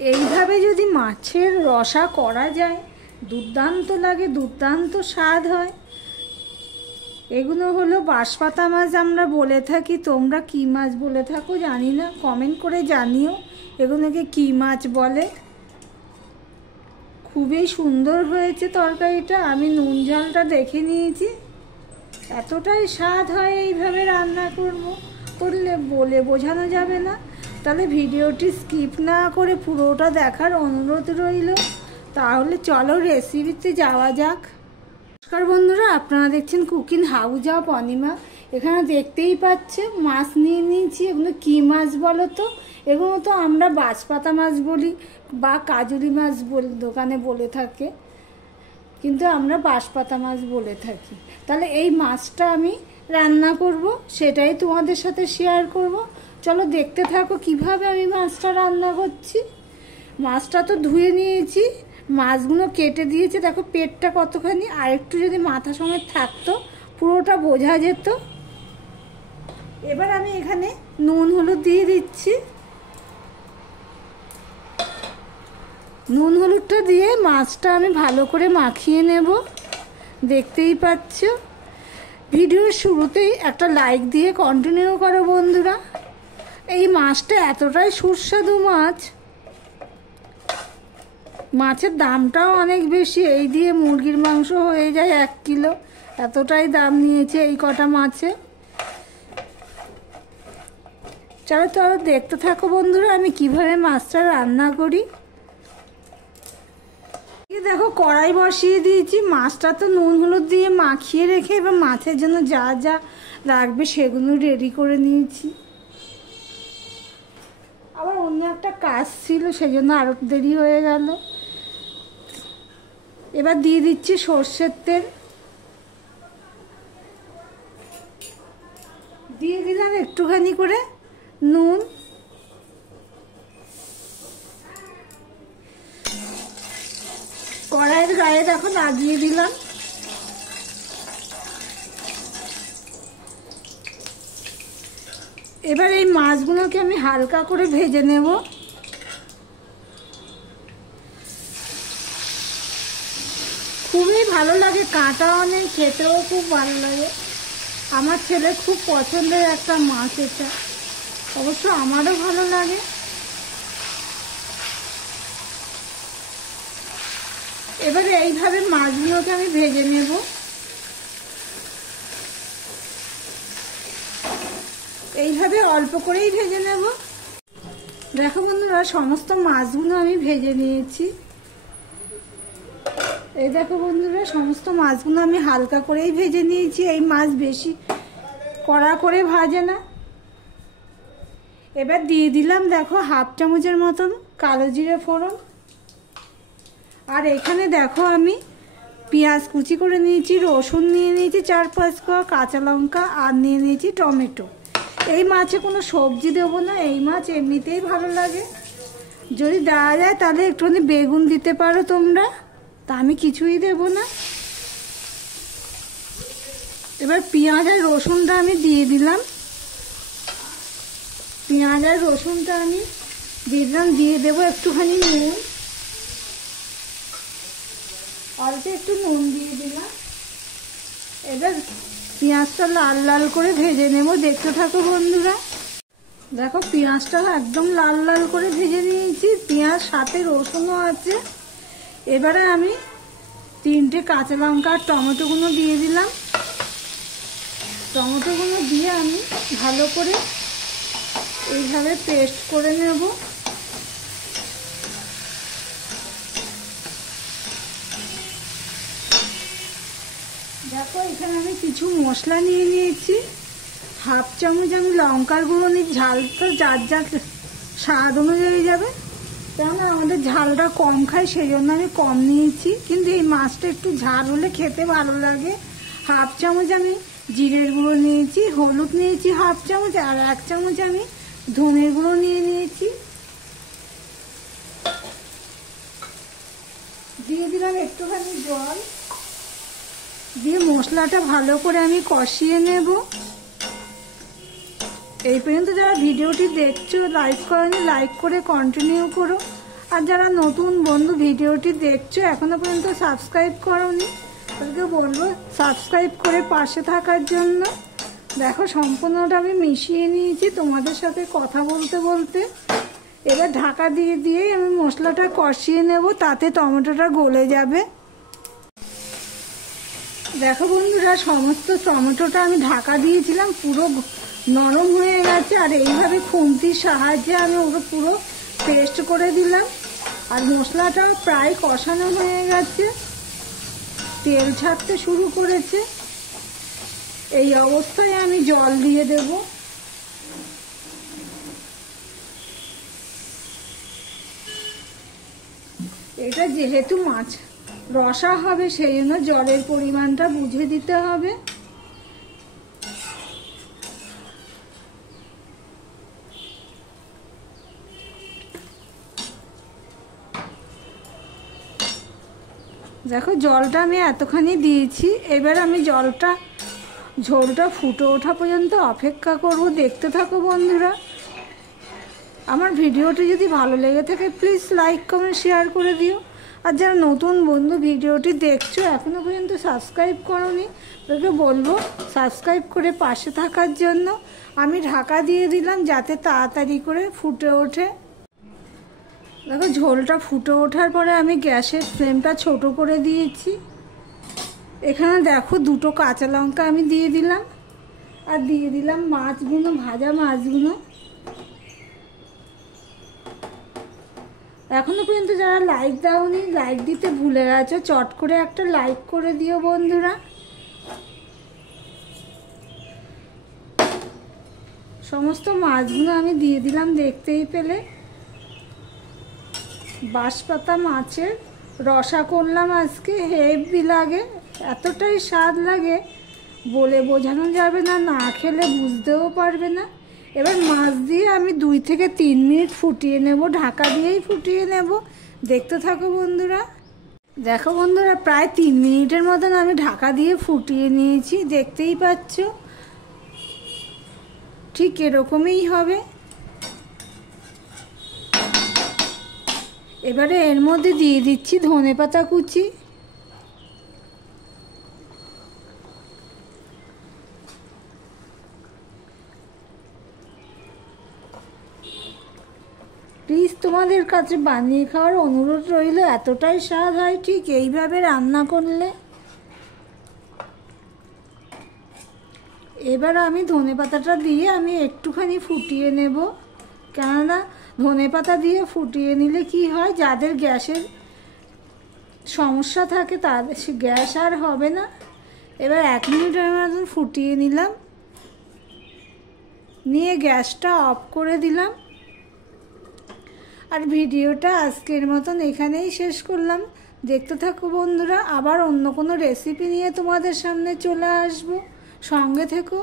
এইভাবে যদি মাছের রসা করা যায় দুর্দান্ত লাগে, দুর্দান্ত স্বাদ হয়। এগুলো হলো বাঁশপাতা মাছ আমরা বলে থাকি, তোমরা কী মাছ বলে থাকো জানি না, কমেন্ট করে জানিও এগুলোকে কী মাছ বলে। খুবই সুন্দর হয়েছে তরকারিটা, আমি নুন ঝালটা দেখে নিয়েছি। এতটাই স্বাদ হয় এইভাবে রান্না করলে বলে বোঝানো যাবে না। তাহলে ভিডিওটি স্কিপ না করে পুরোটা দেখার অনুরোধ রইল। তাহলে চলো রেসিপিতে যাওয়া যাক। নমস্কার বন্ধুরা, আপনারা দেখছেন কুকিং হাউস অফ অনিমা। এখানে দেখতেই পাচ্ছে মাছ নিয়ে নিয়েছি। এগুলো কী মাছ বলো তো? এগুলো তো আমরা বাঁশপাতা মাছ বলি বা কাজুরি মাছ দোকানে বলে থাকে, কিন্তু আমরা বাঁশপাতা মাছ বলে থাকি। তাহলে এই মাছটা আমি রান্না করব, সেটাই তোমাদের সাথে শেয়ার করব। চলো দেখতে থাকো কিভাবে আমি মাছটা রান্না করছি। মাছটা তো ধুয়ে নিয়েছি, মাছগুলো কেটে দিয়েছে। দেখো পেটটা কতখানি, আর একটু যদি মাথা সমেত থাকতো পুরোটা বোঝা যেত। এবার আমি এখানে নুন হলুদ দিয়ে দিচ্ছি। নুন হলুদটা দিয়ে মাছটা আমি ভালো করে মাখিয়ে নেব। দেখতেই পাচ্ছ, ভিডিওর শুরুতেই একটা লাইক দিয়ে কন্টিনিউ করো বন্ধুরা। এই মাছটা এতটাই সুস্বাদু মাছ, মাছের দামটাও অনেক বেশি। এই দিয়ে মুরগির মাংস হয়ে যায় 1 কিলো, এতটাই দাম নিয়েছে এই কটা মাছে। চলো তো দেখতে থাকো বন্ধুরা আমি কিভাবে মাছটা রান্না করি। দেখো কড়াই বসিয়ে দিয়েছি, মাছটা তো নুন হলুদ দিয়ে মাখিয়ে রেখে এবার মাছের জন্য যা যা লাগবে সেগুলো রেডি করে নিয়েছি। আবার অন্য একটা কাজ ছিল, সেজন্য আরও দেরি হয়ে গেল। এবার দিয়ে দিচ্ছি সর্ষের তেল, দিয়ে দিলাম একটুখানি করে নুন, কড়াইয়ের গায়ে দেখো লাগিয়ে দিলাম। এবার এই মাছগুলোকে আমি হালকা করে ভেজে নেব। খুবই ভালো লাগে, কাঁটা অনেক, খেতেও খুব ভালো লাগে। আমার ছেলে খুব পছন্দের একটা মাছ এটা, অবশ্য আমারও ভালো লাগে। এবারে এইভাবে মাছগুলোকে আমি ভেজে নেব। এইভাবে অল্প করেই ভেজে নেব। দেখো বন্ধুরা, সমস্ত মাছগুলো আমি ভেজে নিয়েছি। এই দেখো বন্ধুরা, সমস্ত মাছগুলো আমি হালকা করেই ভেজে নিয়েছি। এই মাছ বেশি কড়া করে ভাজে না। এবার দিয়ে দিলাম দেখো 1/2 চামচের মতন কালো জিরে ফোড়ন। আর এখানে দেখো আমি পেঁয়াজ কুচি করে নিয়েছি, রসুন নিয়ে নিয়েছি 4-5 কোয়া, কাঁচা লঙ্কা আর নিয়ে নিয়েছি টমেটো। এই মাছে কোনো সবজি দেবো না, এই মাছ এমনিতেই ভালো লাগে। যদি দেওয়া যায় তাহলে একটুখানি বেগুন দিতে পারো তোমরা, তা আমি কিছুই দেব না। এবার পেঁয়াজ আর রসুনটা আমি দিয়ে দিলাম। পেঁয়াজ আর রসুনটা আমি দিয়ে দিলাম, দিয়ে দেবো একটুখানি নুন, অল্প একটু নুন দিয়ে দিলাম। এবার পেঁয়াজটা লাল লাল করে ভেজে নেব। দেখতে থাকো বন্ধুরা। দেখো পেঁয়াজটা একদম লাল লাল করে ভেজে নিয়েছি, পেঁয়াজ সাথে রসুনও আছে। এবারে আমি 3টে কাঁচা লঙ্কা আর টমেটোগুলো দিয়ে দিলাম। টমেটোগুলো দিয়ে আমি ভালো করে এইভাবে পেস্ট করে নেব। দেখো এখানে আমি কিছু মশলা নিয়ে নিয়েছি। 1/2 চামচ আমি লঙ্কার গুঁড়ো নিই, ঝালটা যার যার স্বাদ অনুযায়ী যাবে। কেননা আমাদের ঝালটা কম খাই, সেই জন্য আমি কম নিয়েছি, কিন্তু এই মাছটা একটু ঝাল হলে খেতে ভালো লাগে। 1/2 চামচ আমি জিরের গুঁড়ো নিয়েছি, হলুদ নিয়েছি 1/2 চামচ, আর 1 চামচ আমি ধনের গুঁড়ো নিয়ে নিয়েছি। দিয়ে দিলাম একটুখানি জল, দিয়ে মশলাটা ভালো করে আমি কষিয়ে নেব। এই পর্যন্ত যারা ভিডিওটি দেখছো লাইক করনি, লাইক করে কন্টিনিউ করো। আর যারা নতুন বন্ধু ভিডিওটি দেখছো এখনো পর্যন্ত সাবস্ক্রাইব করোনি, তাদেরকে বলবো সাবস্ক্রাইব করে পাশে থাকার জন্য। দেখো সম্পূর্ণটা আমি মিশিয়ে নিয়েছি তোমাদের সাথে কথা বলতে বলতে। এবার ঢাকা দিয়ে দিয়ে আমি মশলাটা কষিয়ে নেব, তাতে টমেটোটা গলে যাবে। দেখো বন্ধুরা, সমস্ত টমেটোটা আমি ঢাকা দিয়েছিলাম, পুরো নরম হয়ে গেছে। আর এইভাবে খুন্তির সাহায্যে আমি ওটা পুরো পেস্ট করে দিলাম। আর মশলাটা প্রায় কষানো হয়ে গেছে, তেল ছাড়তে শুরু করেছে। এই অবস্থায় আমি জল দিয়ে দেব। এটা যেহেতু মাছ রসা হবে, সেই জন্য জলের পরিমাণটা বুঝে দিতে হবে। দেখো জলটা আমি এতখানি দিয়েছি। এবার আমি ঝোলটা ফুটে ওঠা পর্যন্ত অপেক্ষা করব। দেখতে থাকো বন্ধুরা। আমার ভিডিওটি যদি ভালো লেগে থাকে প্লিজ লাইক কমেন্ট শেয়ার করে দিও। আর যারা নতুন বন্ধু ভিডিওটি দেখছো এখনও পর্যন্ত সাবস্ক্রাইব করোনি, তাদেরকে বলবো সাবস্ক্রাইব করে পাশে থাকার জন্য। আমি ঢাকা দিয়ে দিলাম যাতে তাড়াতাড়ি করে ফুটে ওঠে। দেখো ঝোলটা ফুটে ওঠার পরে আমি গ্যাসের ফ্লেমটা ছোট করে দিয়েছি। এখানে দেখো 2টো কাঁচা লঙ্কা আমি দিয়ে দিলাম, আর দিয়ে দিলাম মাছগুলো, ভাজা মাছগুলো। এখনো পর্যন্ত যারা লাইক দাওনি, লাইক দিতে ভুলে গেছো, চট করে একটা লাইক করে দিও বন্ধুরা। সমস্ত মাছগুলো আমি দিয়ে দিলাম, দেখতেই পেলে। বাঁশপাতা মাছের রসা করলাম আজকে, হেভি লাগে, এতটাই স্বাদ লাগে বলে বোঝানো যাবে না, না খেলে বুঝতেও পারবে না। এবার মাছ দিয়ে আমি 2 থেকে 3 মিনিট ফুটিয়ে নেব, ঢাকা দিয়েই ফুটিয়ে নেব। দেখতে থাকো বন্ধুরা। দেখো বন্ধুরা, প্রায় 3 মিনিটের মতন আমি ঢাকা দিয়ে ফুটিয়ে নিয়েছি, দেখতেই পাচ্ছ। ঠিক এরকমই হবে। এবারে এর মধ্যে দিয়ে দিচ্ছি ধনেপাতা কুচি। প্লিজ তোমাদের কাছে বানিয়ে খাওয়ার অনুরোধ রইল, এতটাই স্বাদ হয় ঠিক এইভাবে রান্না করলে। এবার আমি ধনেপাতাটা দিয়ে আমি একটুখানি ফুটিয়ে নেব, কেননা ধনেপাতা দিয়ে ফুটিয়ে নিলে কি হয়, যাদের গ্যাসের সমস্যা থাকে তাদের গ্যাস আর হবে না। এবার 1 মিনিটের মতন ফুটিয়ে নিলাম, নিয়ে গ্যাসটা অফ করে দিলাম। আর ভিডিওটা আজকের মতন এখানেই শেষ করলাম। দেখতে থাকো বন্ধুরা, আবার অন্য কোনো রেসিপি নিয়ে তোমাদের সামনে চলে আসবো। সঙ্গে থেকো।